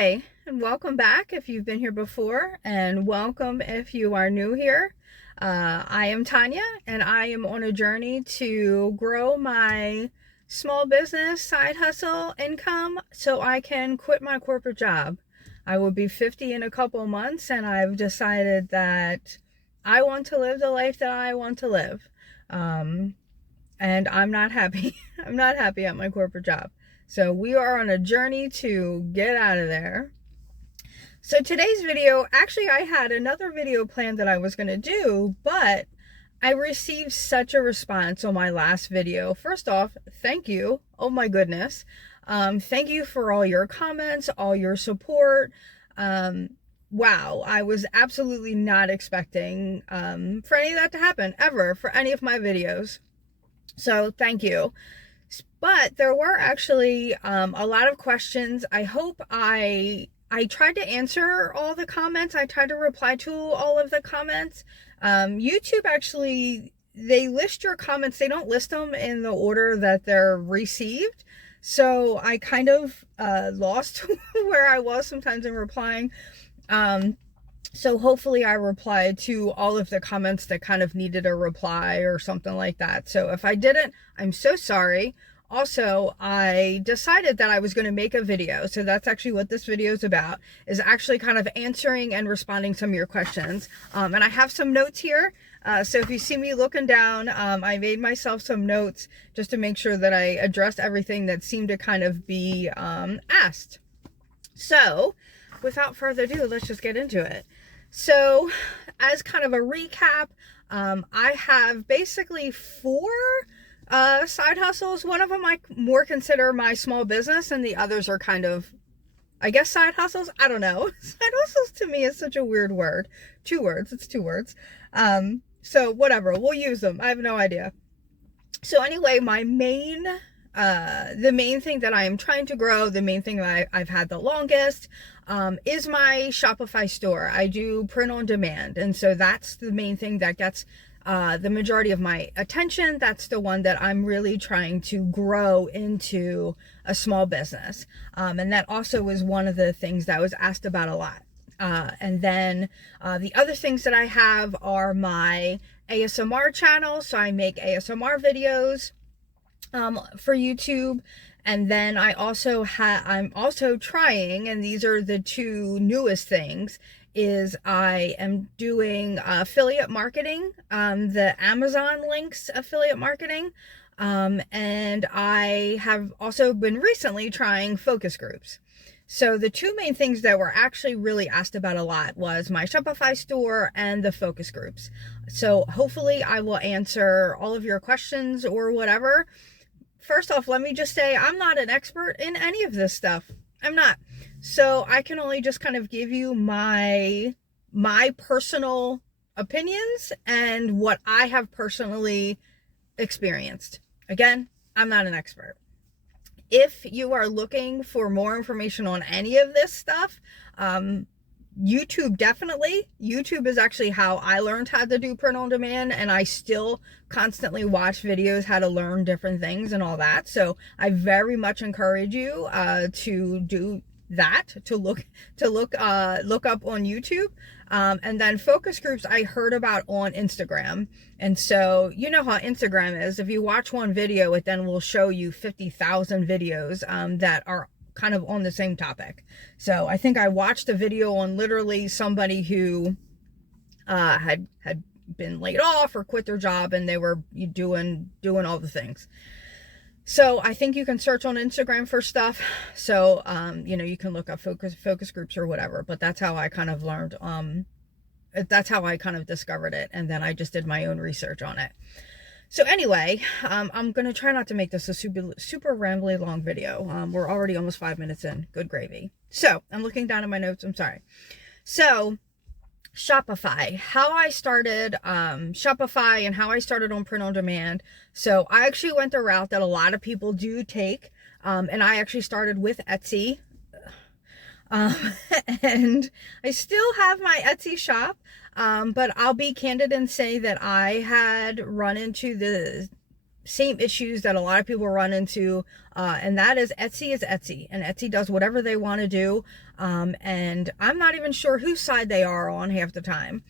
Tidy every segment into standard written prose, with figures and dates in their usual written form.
Hi, and welcome back if you've been here before, and welcome if you are new here. I am Tanya, and I am on a journey to grow my small business side hustle income so I can quit my corporate job. I will be 50 in a couple months, and I've decided that I want to live the life that I want to live. And I'm not happy. I'm not happy at my corporate job. So we are on a journey to get out of there. So today's video, actually I had another video planned that I was going to do, but I received such a response on my last video. First off, thank you. Oh my goodness. Thank you for all your comments, all your support. Wow, I was absolutely not expecting for any of that to happen ever for any of my videos. So thank you. But there were actually a lot of questions. I hope I tried to answer all the comments. I tried to reply to all of the comments. YouTube actually, they list your comments. They don't list them in the order that they're received. So I kind of lost where I was sometimes in replying. So hopefully I replied to all of the comments that kind of needed a reply or something like that. So if I didn't, I'm so sorry. Also, I decided that I was going to make a video. So that's actually what this video is about, is actually kind of answering and responding some of your questions. And I have some notes here. So if you see me looking down, I made myself some notes just to make sure that I addressed everything that seemed to kind of be asked. So without further ado, let's just get into it. So as kind of a recap, I have basically 4 side hustles. One of them I more consider my small business, and the others are kind of, I guess, side hustles. I don't know. Side hustles to me is such a weird word. 2 words. It's 2 words. So whatever, we'll use them. I have no idea. So anyway, my main the main thing that I am trying to grow, the main thing that I've had the longest, is my Shopify store. I do print on demand. And so that's the main thing that gets the majority of my attention. That's the one that I'm really trying to grow into a small business. And that also was one of the things that was asked about a lot. And then the other things that I have are my ASMR channel. So I make ASMR videos for YouTube. And then I'm also trying, and these are the 2 newest things, is I am doing affiliate marketing, the Amazon links affiliate marketing. And I have also been recently trying focus groups. So the 2 main things that were actually really asked about a lot was my Shopify store and the focus groups. So hopefully I will answer all of your questions or whatever. First off, let me just say I'm not an expert in any of this stuff. I'm not. So I can only just kind of give you my personal opinions and what I have personally experienced. Again, I'm not an expert. If you are looking for more information on any of this stuff, YouTube, definitely. YouTube is actually how I learned how to do print on demand, and I still constantly watch videos how to learn different things and all that. So I very much encourage you to do that, to look up on YouTube. And then focus groups I heard about on Instagram. And so you know how Instagram is. If you watch one video, it then will show you 50,000 videos that are kind of on the same topic. So I think I watched a video on literally somebody who had been laid off or quit their job, and they were doing all the things. So I think you can search on Instagram for stuff. So you know, you can look up focus groups or whatever, but that's how I kind of learned, that's how I kind of discovered it, and then I just did my own research on it. So anyway, I'm going to try not to make this a super rambly long video. We're already almost 5 minutes in. Good gravy. So I'm looking down at my notes. I'm sorry. So Shopify, how I started Shopify and how I started on print on demand. So I actually went the route that a lot of people do take. And I actually started with Etsy. And I still have my Etsy shop. But I'll be candid and say that I had run into same issues that a lot of people run into, and that is Etsy, and Etsy does whatever they want to do, and I'm not even sure whose side they are on half the time.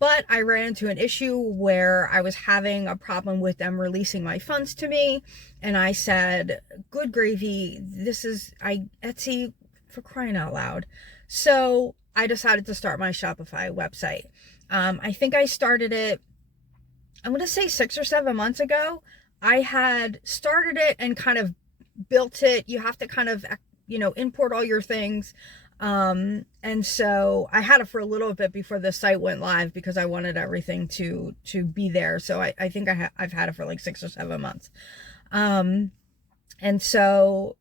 But I ran into an issue where I was having a problem with them releasing my funds to me, and I said, good gravy, Etsy, for crying out loud. So I decided to start my Shopify website. I think I started it, I'm going to say 6 or 7 months ago. I had started it and kind of built it. You have to kind of, import all your things. And so I had it for a little bit before the site went live because I wanted everything to be there. So I think I've had it for like 6 or 7 months. And so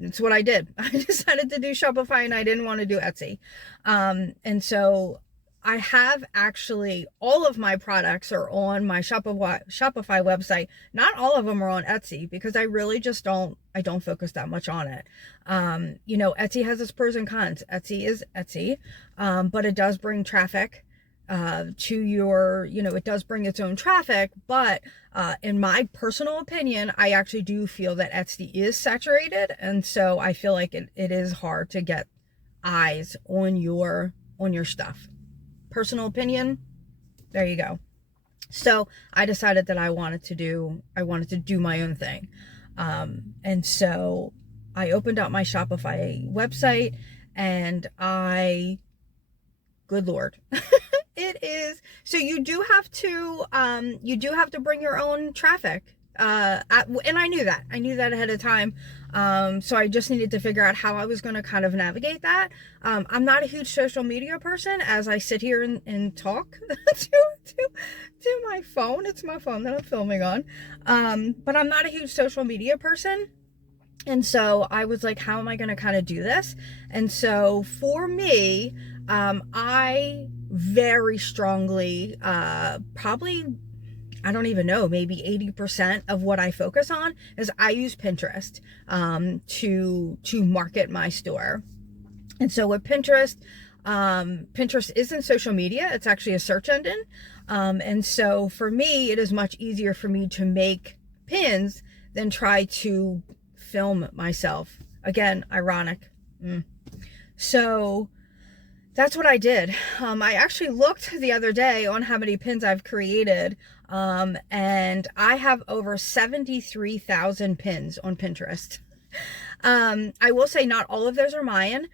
it's what I did. I decided to do Shopify and I didn't want to do Etsy. And so I have actually, all of my products are on my Shopify website. Not all of them are on Etsy because I really just don't focus that much on it. Etsy has its pros and cons. Etsy is Etsy, but it does bring traffic to your, it does bring its own traffic, but in my personal opinion, I actually do feel that Etsy is saturated, and so I feel like it is hard to get eyes on your stuff. Personal opinion, there you go. So I decided that I wanted to do my own thing, and so I opened up my Shopify website, and good Lord. It is, so you do have to bring your own traffic, and I knew that ahead of time. So I just needed to figure out how I was going to kind of navigate that. I'm not a huge social media person, as I sit here and talk to my phone. It's my phone that I'm filming on. But I'm not a huge social media person. And so I was like, how am I going to kind of do this? And so for me, I very strongly, probably, I don't even know, maybe 80% of what I focus on is I use Pinterest to market my store. And so with Pinterest, Pinterest isn't social media, it's actually a search engine. And so for me, it is much easier for me to make pins than try to film myself. Again, ironic. So that's what I did. I actually looked the other day on how many pins I've created, and I have over 73,000 pins on Pinterest. I will say not all of those are mine.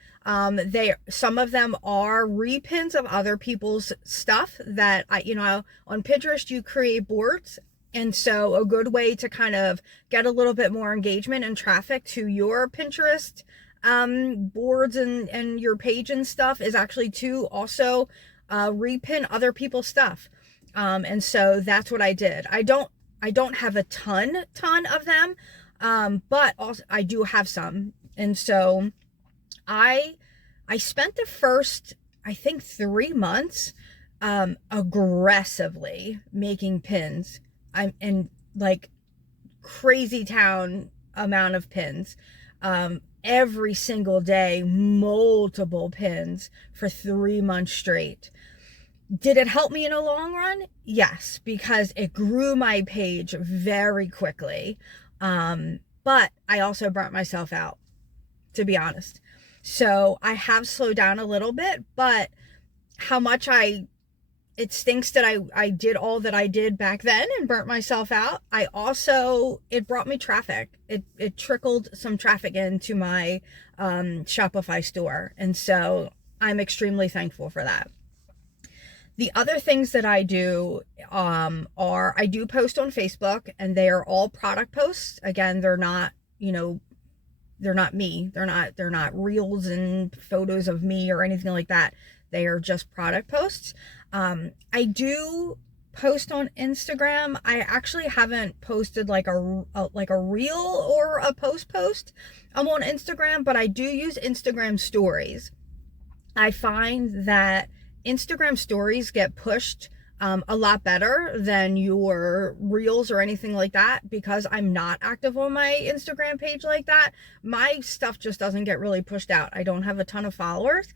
Some of them are repins of other people's stuff that on Pinterest you create boards. And so a good way to kind of get a little bit more engagement and traffic to your Pinterest boards and your page and stuff is actually to also repin other people's stuff. And so that's what I did. I don't have a ton of them, but also I do have some. And so I spent the first, I think, 3 months aggressively making pins. I'm in like crazy town amount of pins. Every single day, multiple pins for 3 months straight. Did it help me in a long run? Yes, because it grew my page very quickly. But I also burnt myself out, to be honest. So I have slowed down a little bit, but how much it stinks that I did all that I did back then and burnt myself out. It brought me traffic. It trickled some traffic into my Shopify store. And so I'm extremely thankful for that. The other things that I do are I do post on Facebook, and they are all product posts. Again, they're not, they're not me. They're not reels and photos of me or anything like that. They are just product posts. I do post on Instagram. I actually haven't posted like a reel or a post. I'm on Instagram, but I do use Instagram stories. I find that Instagram stories get pushed a lot better than your reels or anything like that, because I'm not active on my Instagram page like that. My stuff just doesn't get really pushed out. I don't have a ton of followers.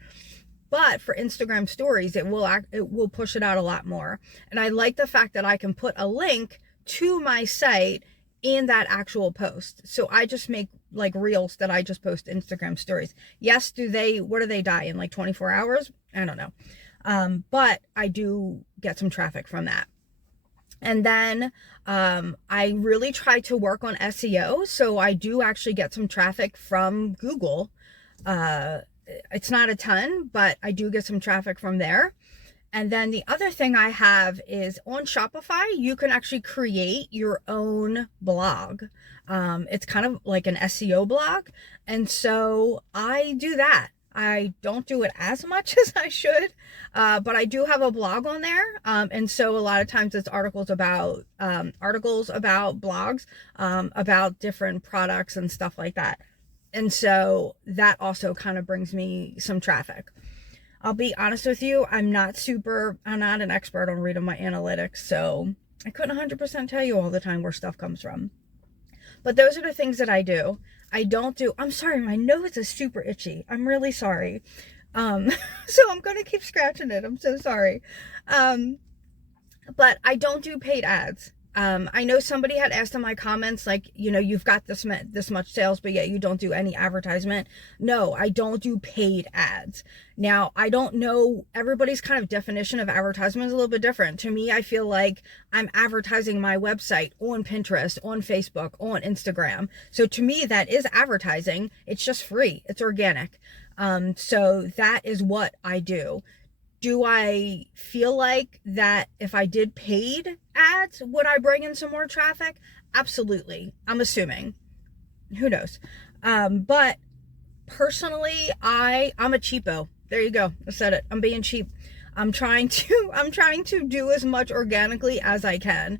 But for Instagram stories, it will push it out a lot more. And I like the fact that I can put a link to my site in that actual post. So I just make like reels that I just post Instagram stories. Yes, what do they die in, like 24 hours? I don't know. But I do get some traffic from that. And then I really try to work on SEO. So I do actually get some traffic from Google. It's not a ton, but I do get some traffic from there. And then the other thing I have is on Shopify, you can actually create your own blog. It's kind of like an SEO blog. And so I do that. I don't do it as much as I should, but I do have a blog on there. And so a lot of times it's articles about blogs, about different products and stuff like that. And so that also kind of brings me some traffic. I'll be honest with you, I'm not an expert on reading my analytics, so I couldn't 100% tell you all the time where stuff comes from. But those are the things that I do. I'm sorry, my nose is super itchy. I'm really sorry. So I'm going to keep scratching it. I'm so sorry. But I don't do paid ads. I know somebody had asked in my comments, like, you've got this much sales, but yet you don't do any advertisement. No, I don't do paid ads. Now, I don't know, everybody's kind of definition of advertisement is a little bit different. To me, I feel like I'm advertising my website on Pinterest, on Facebook, on Instagram. So to me, that is advertising. It's just free. It's organic. So that is what I do. Do I feel like that if I did paid ads, would I bring in some more traffic? Absolutely. I'm assuming. Who knows? But personally, I'm a cheapo. There you go. I said it. I'm being cheap. I'm trying to do as much organically as I can.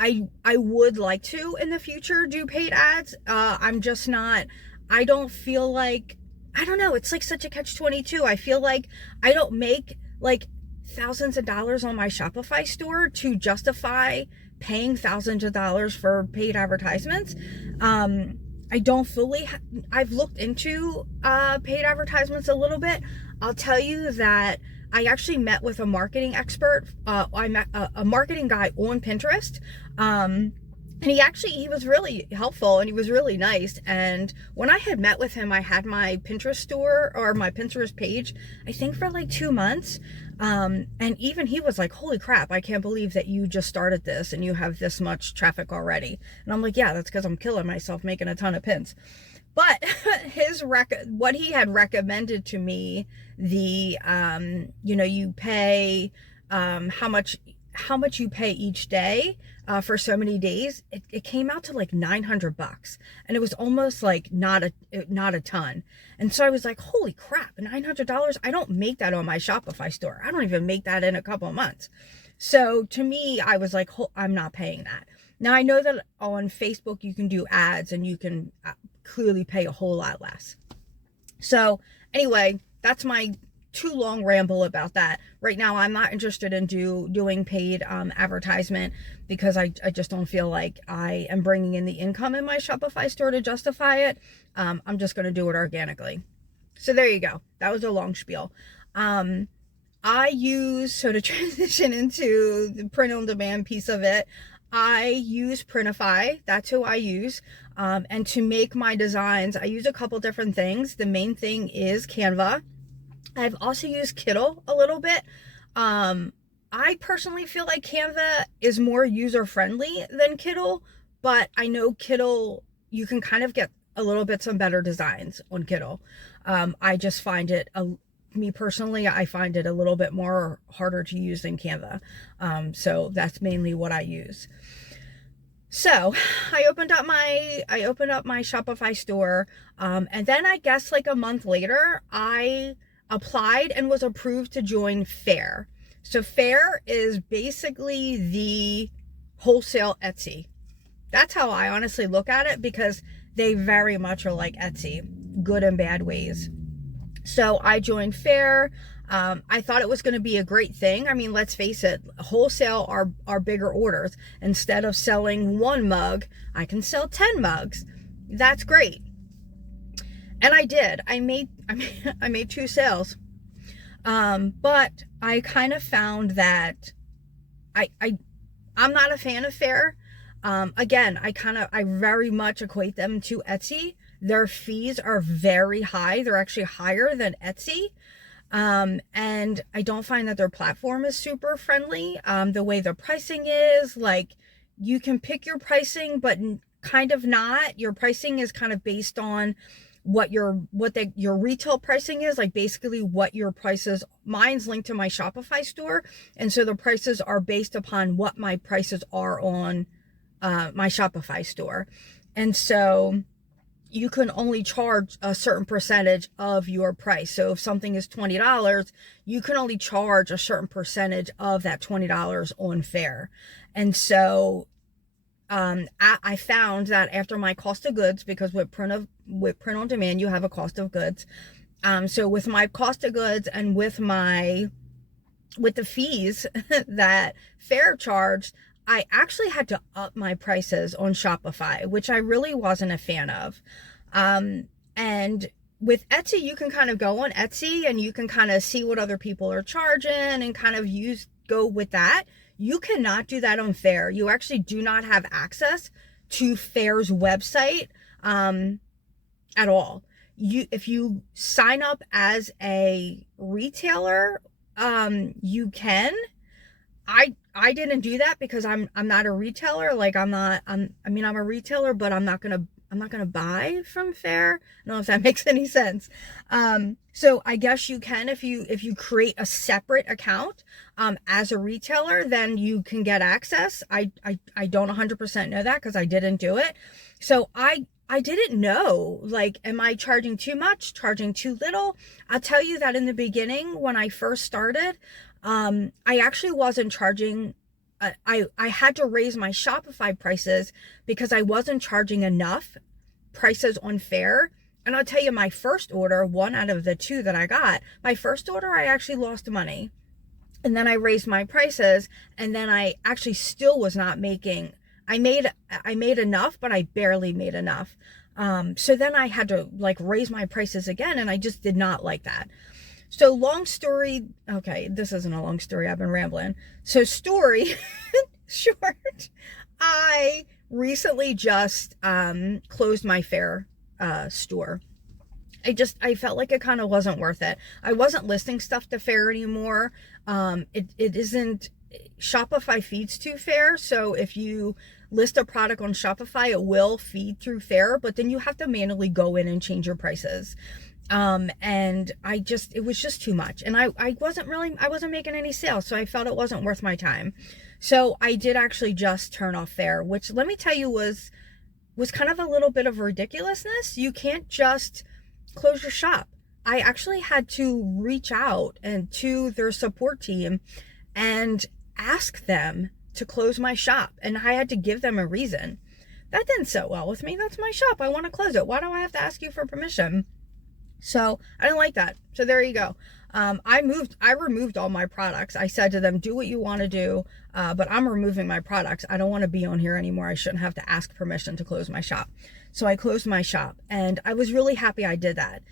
I would like to in the future do paid ads. I'm just not. I don't feel like, I don't know. It's like such a catch-22. I feel like I don't make like thousands of dollars on my Shopify store to justify paying thousands of dollars for paid advertisements. I don't fully, I've looked into paid advertisements a little bit. I'll tell you that I actually met with a marketing expert. I met a marketing guy on Pinterest. And he was really helpful and he was really nice. And when I had met with him, I had my Pinterest store or my Pinterest page, I think for like 2 months. And even he was like, holy crap, I can't believe that you just started this and you have this much traffic already. And I'm like, yeah, that's because I'm killing myself making a ton of pins. But what he had recommended to me, you pay, how much you pay each day for so many days, it came out to like $900, and it was almost like not a ton. And so I was like, holy crap, $900? I don't make that on my Shopify store. I don't even make that in a couple of months. So to me, I was like, I'm not paying that. Now I know that on Facebook you can do ads and you can clearly pay a whole lot less. So anyway, that's my too long ramble about that. Right now, I'm not interested in doing paid advertisement because I just don't feel like I am bringing in the income in my Shopify store to justify it. I'm just going to do it organically. So there you go. That was a long spiel. So to transition into the print on demand piece of it, I use Printify. That's who I use. And to make my designs, I use a couple different things. The main thing is Canva. I've also used Kittl a little bit. I personally feel like Canva is more user-friendly than Kittl, but I know Kittl, you can kind of get a little bit some better designs on Kittl. I just find it, me personally, I find it a little bit more harder to use than Canva. So that's mainly what I use. So I opened up my Shopify store, and then I guess like a month later, I applied and was approved to join Faire. So Faire is basically the wholesale Etsy. That's how I honestly look at it, because they very much are like Etsy, good and bad ways. So I joined Faire. I thought it was going to be a great thing. I mean, let's face it, wholesale are bigger orders. Instead of selling 1 mug, I can sell 10 mugs. That's great. And I did. I made 2 sales. But I kind of found that I'm not a fan of Fair. Again, I very much equate them to Etsy. Their fees are very high. They're actually higher than Etsy. And I don't find that their platform is super friendly. The way their pricing is, like, you can pick your pricing, but kind of not. Your pricing is kind of based on what your retail pricing is, like basically what your prices. Mine's linked to my Shopify store, and so the prices are based upon what my prices are on my Shopify store. And so you can only charge a certain percentage of your price. So if something is $20, you can only charge a certain percentage of that $20 on Fair. And so I found that after my cost of goods, because with print on demand, you have a cost of goods. So with my cost of goods and with the fees that Fair charged, I actually had to up my prices on Shopify, which I really wasn't a fan of. And with Etsy, you can kind of go on Etsy and you can kind of see what other people are charging and kind of go with that. You cannot do that on Fair. You actually do not have access to Fair's website at all. If you sign up as a retailer, you can. I didn't do that because I'm not a retailer. Like I'm a retailer, but I'm not gonna buy from Fair. I don't know if that makes any sense. So I guess you can if you create a separate account as a retailer, then you can get access. I don't 100% know that because I didn't do it. So I didn't know, like, am I charging too much, charging too little? I'll tell you that in the beginning when I first started, I actually wasn't charging. I had to raise my Shopify prices because I wasn't charging enough prices on Fair. And I'll tell you, my first order, one out of the two that I got, my first order, I actually lost money. And then I raised my prices, and then I actually still was not making, I made enough, but I barely made enough. So then I had to like raise my prices again, and I just did not like that. So long story, okay, this isn't a long story, I've been rambling. So story short, I recently just closed my Fair store. I felt like it kind of wasn't worth it. I wasn't listing stuff to Fair anymore. It isn't, Shopify feeds to Fair, so if you list a product on Shopify, it will feed through Fair, but then you have to manually go in and change your prices. And it was just too much. And I wasn't making any sales. So I felt it wasn't worth my time. So I did actually just turn off Fair, which let me tell you was kind of a little bit of ridiculousness. You can't just close your shop. I actually had to reach out to their support team and ask them to close my shop. And I had to give them a reason. That didn't sit well with me. That's my shop. I want to close it. Why do I have to ask you for permission? So I didn't like that. So there you go. I removed all my products. I said to them, do what you want to do, but I'm removing my products. I don't want to be on here anymore. I shouldn't have to ask permission to close my shop. So I closed my shop, and I was really happy I did that.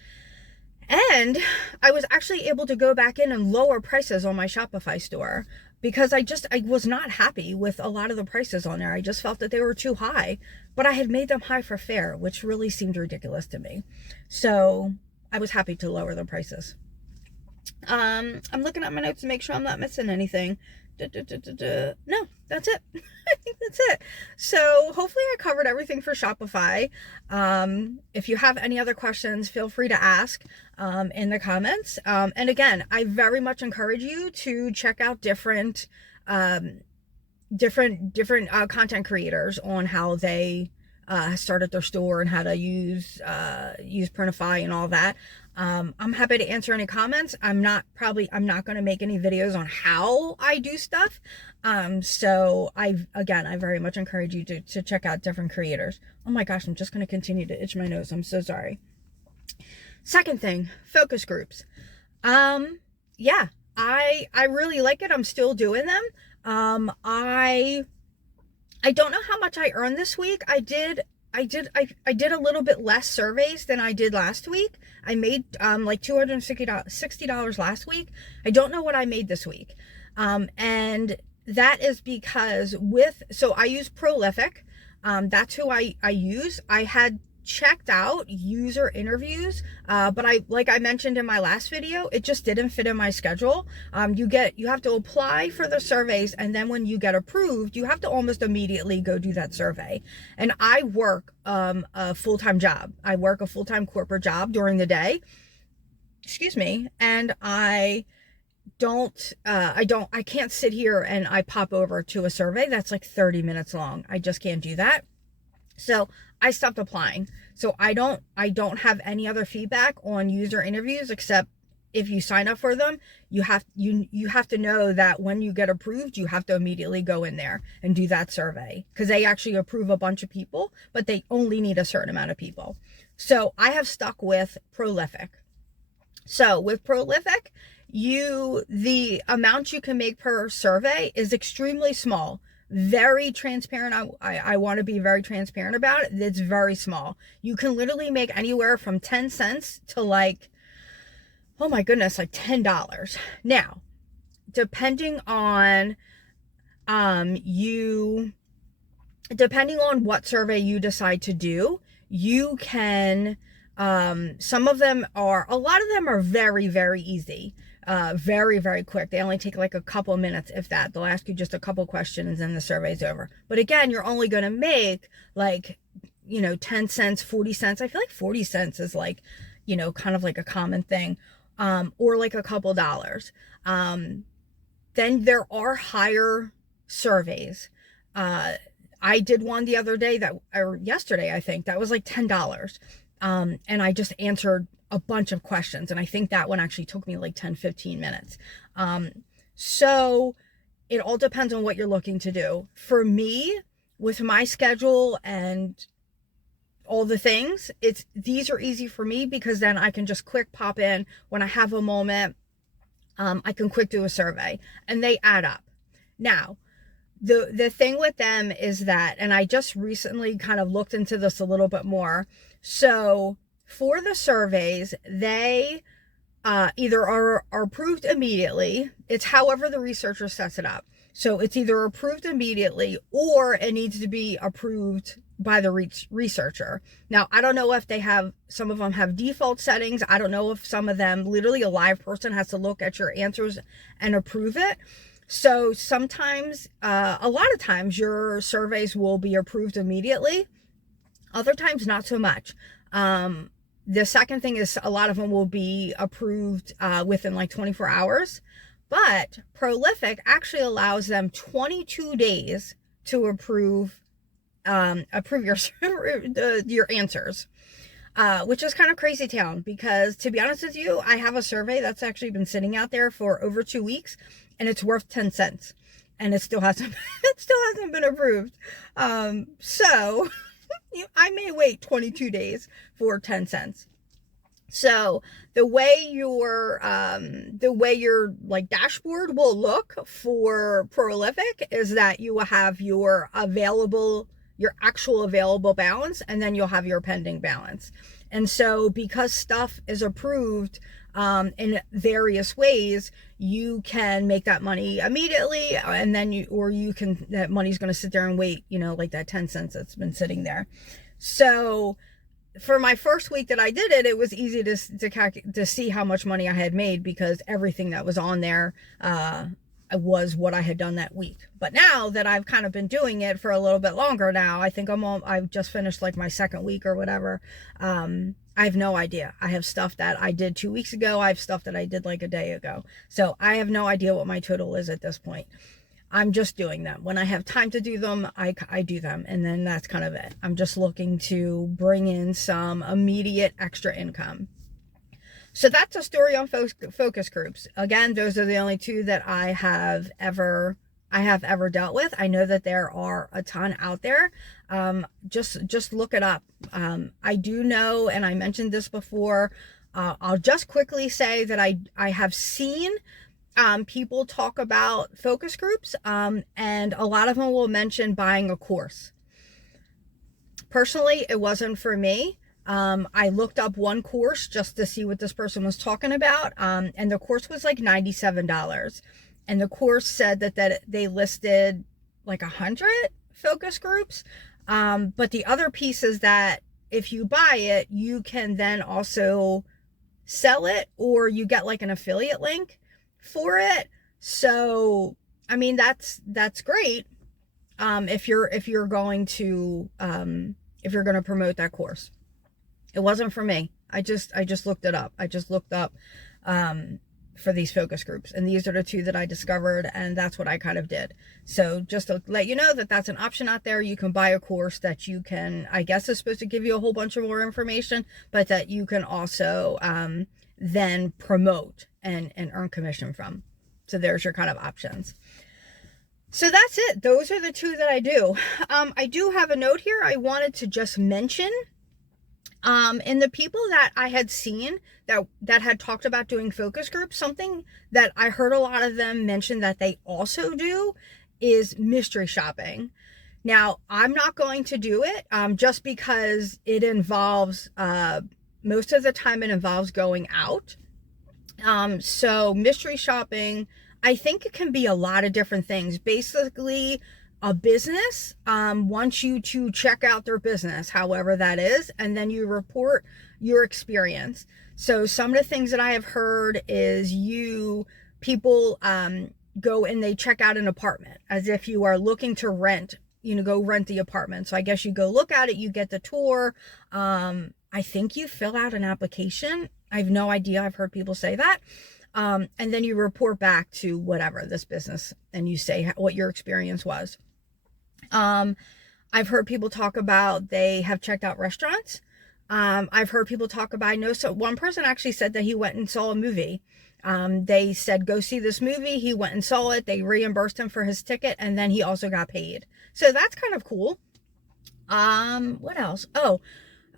And I was actually able to go back in and lower prices on my Shopify store because I was not happy with a lot of the prices on there. I just felt that they were too high, but I had made them high for Fair, which really seemed ridiculous to me. So I was happy to lower the prices. I'm looking at my notes to make sure I'm not missing anything. No, that's it. I think that's it. So hopefully I covered everything for Shopify. If you have any other questions, feel free to ask in the comments. And again, I very much encourage you to check out different content creators on how they started their store and how to use Printify and all that. I'm happy to answer any comments. I'm not going to make any videos on how I do stuff. So I very much encourage you to check out different creators. Oh my gosh, I'm just going to continue to itch my nose. I'm so sorry. Second thing, focus groups. Yeah, I really like it. I'm still doing them. I don't know how much I earned this week. I did I did a little bit less surveys than I did last week. I made like $260 last week. I don't know what I made this week. And that is because so I use Prolific. That's who I use. I had checked out user interviews, but like I mentioned in my last video, it just didn't fit in my schedule. You have to apply for the surveys, and then when you get approved, you have to almost immediately go do that survey. And I work a full-time job. I work a full-time corporate job during the day. Excuse me. And I can't sit here and I pop over to a survey that's like 30 minutes long. I just can't do that. So I stopped applying. So I don't have any other feedback on user interviews, except if you sign up for them, you have to know that when you get approved, you have to immediately go in there and do that survey, because they actually approve a bunch of people, but they only need a certain amount of people. So I have stuck with Prolific. So with Prolific, the amount you can make per survey is extremely small. Very transparent. I want to be very transparent about it. It's very small. You can literally make anywhere from 10 cents to like, oh my goodness, like $10. Now, depending on what survey you decide to do, you can a lot of them are very, very easy. Very, very quick. They only take like a couple minutes, if that. They'll ask you just a couple questions and the survey's over. But again, you're only going to make like, 10 cents, 40 cents. I feel like 40 cents is like, kind of like a common thing. Or like a couple dollars. Then there are higher surveys. I did one the other day or yesterday, I think, that was like $10. And I just answered a bunch of questions. And I think that one actually took me like 10, 15 minutes. So it all depends on what you're looking to do. For me, with my schedule and all the things, these are easy for me, because then I can just quick pop in when I have a moment. I can quick do a survey and they add up. Now, the thing with them is that, and I just recently kind of looked into this a little bit more. So for the surveys, they either are approved immediately. It's however the researcher sets it up. So it's either approved immediately or it needs to be approved by the researcher. Now, I don't know if some of them have default settings. I don't know if some of them, literally a live person has to look at your answers and approve it. So sometimes, a lot of times your surveys will be approved immediately. Other times, not so much. The second thing is a lot of them will be approved within like 24 hours. But Prolific actually allows them 22 days to approve your answers, which is kind of crazy town, because to be honest with you, I have a survey that's actually been sitting out there for over 2 weeks and it's worth 10 cents and it still hasn't been approved. So I may wait 22 days for 10 cents. So the way your like dashboard will look for Prolific is that you will have your actual available balance, and then you'll have your pending balance. And so because stuff is approved in various ways, you can make that money immediately, and then that money's going to sit there and wait, like that 10 cents that's been sitting there. So for my first week that I did it, it was easy to see how much money I had made, because everything that was on there was what I had done that week. But now that I've kind of been doing it for a little bit longer now, I think I've just finished like my second week or whatever. I have no idea. I have stuff that I did 2 weeks ago. I have stuff that I did like a day ago. So I have no idea what my total is at this point. I'm just doing them. When I have time to do them, I do them. And then that's kind of it. I'm just looking to bring in some immediate extra income. So that's a story on focus groups. Again, those are the only two that I have ever dealt with. I know that there are a ton out there. Just look it up. I do know, and I mentioned this before, I'll just quickly say that I have seen people talk about focus groups, and a lot of them will mention buying a course. Personally, it wasn't for me. I looked up one course just to see what this person was talking about. And the course was like $97. And the course said that they listed like 100 focus groups. But the other piece is that if you buy it, you can then also sell it, or you get like an affiliate link for it. So, I mean, that's great. If you're going to promote that course. It wasn't for me. I just looked it up. I just looked up for these focus groups, and these are the two that I discovered, and that's what I kind of did. So just to let you know that that's an option out there. You can buy a course that you can, I guess, is supposed to give you a whole bunch of more information, but that you can also then promote and earn commission from. So there's your kind of options. So that's it. Those are the two that I do. I do have a note here I wanted to just mention. And the people that I had seen that had talked about doing focus groups, something that I heard a lot of them mention that they also do is mystery shopping. Now, I'm not going to do it just because it involves, most of the time it involves going out. So mystery shopping, I think it can be a lot of different things. Basically, a business wants you to check out their business, however that is, and then you report your experience. So some of the things that I have heard is people go and they check out an apartment as if you are looking to rent, go rent the apartment. So I guess you go look at it, you get the tour. I think you fill out an application. I have no idea. I've heard people say that. And then you report back to whatever, this business, and you say what your experience was. I've heard people talk about they have checked out restaurants. I've heard people talk about, one person actually said that he went and saw a movie. They said, go see this movie. He went and saw it. They reimbursed him for his ticket, and then he also got paid. So that's kind of cool. What else?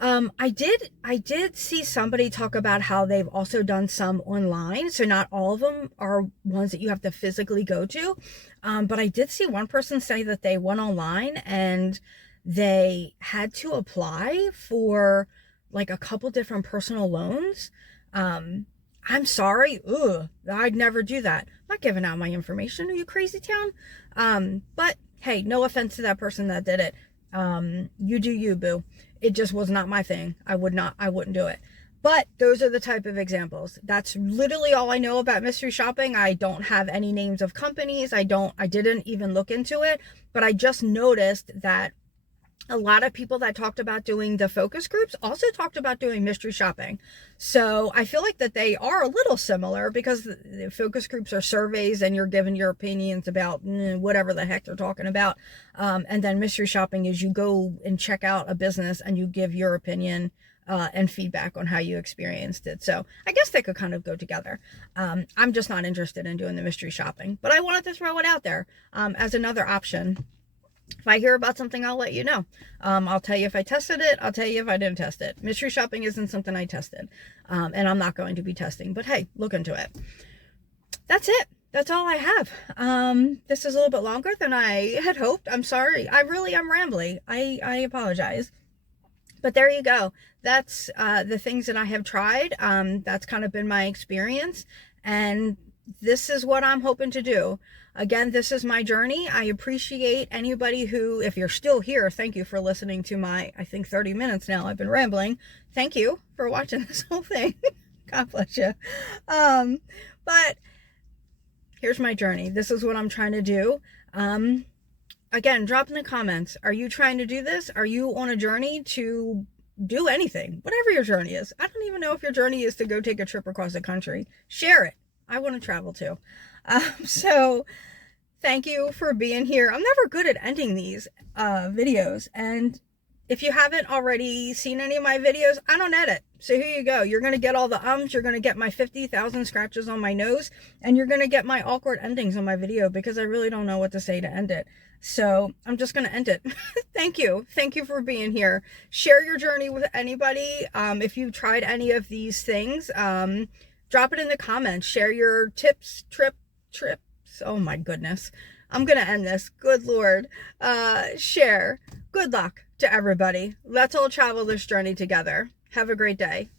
I did see somebody talk about how they've also done some online. So not all of them are ones that you have to physically go to. But I did see one person say that they went online and they had to apply for like a couple different personal loans. I'm sorry. I'd never do that. I'm not giving out my information. Are you crazy town? But hey, no offense to that person that did it. You do you, boo. It just was not my thing. I wouldn't do it. But those are the type of examples. That's literally all I know about mystery shopping. I don't have any names of companies. I didn't even look into it, but I just noticed that a lot of people that talked about doing the focus groups also talked about doing mystery shopping. So I feel like that they are a little similar, because the focus groups are surveys and you're giving your opinions about whatever the heck they're talking about. And then mystery shopping is you go and check out a business and you give your opinion and feedback on how you experienced it. So I guess they could kind of go together. I'm just not interested in doing the mystery shopping, but I wanted to throw it out there as another option. If I hear about something, I'll let you know. I'll tell you if I tested it. I'll tell you if I didn't test it. Mystery shopping isn't something I tested. And I'm not going to be testing. But hey, look into it. That's it. That's all I have. This is a little bit longer than I had hoped. I'm sorry. I'm rambly. I apologize. But there you go. That's the things that I have tried. That's kind of been my experience. And this is what I'm hoping to do. Again, this is my journey. I appreciate anybody who, if you're still here, thank you for listening to my, I think 30 minutes now. I've been rambling. Thank you for watching this whole thing. God bless you. But here's my journey. This is what I'm trying to do. Again, drop in the comments. Are you trying to do this? Are you on a journey to do anything? Whatever your journey is. I don't even know if your journey is to go take a trip across the country. Share it. I want to travel too. So thank you for being here. I'm never good at ending these videos. And if you haven't already seen any of my videos, I don't edit. So here you go. You're going to get all the you're going to get my 50,000 scratches on my nose, and you're going to get my awkward endings on my video because I really don't know what to say to end it. So I'm just going to end it. Thank you. Thank you for being here. Share your journey with anybody. If you've tried any of these things, drop it in the comments. Share your tips, trips. Oh my goodness. I'm going to end this. Good Lord. Share. Good luck to to everybody. Let's all travel this journey together. Have a great day.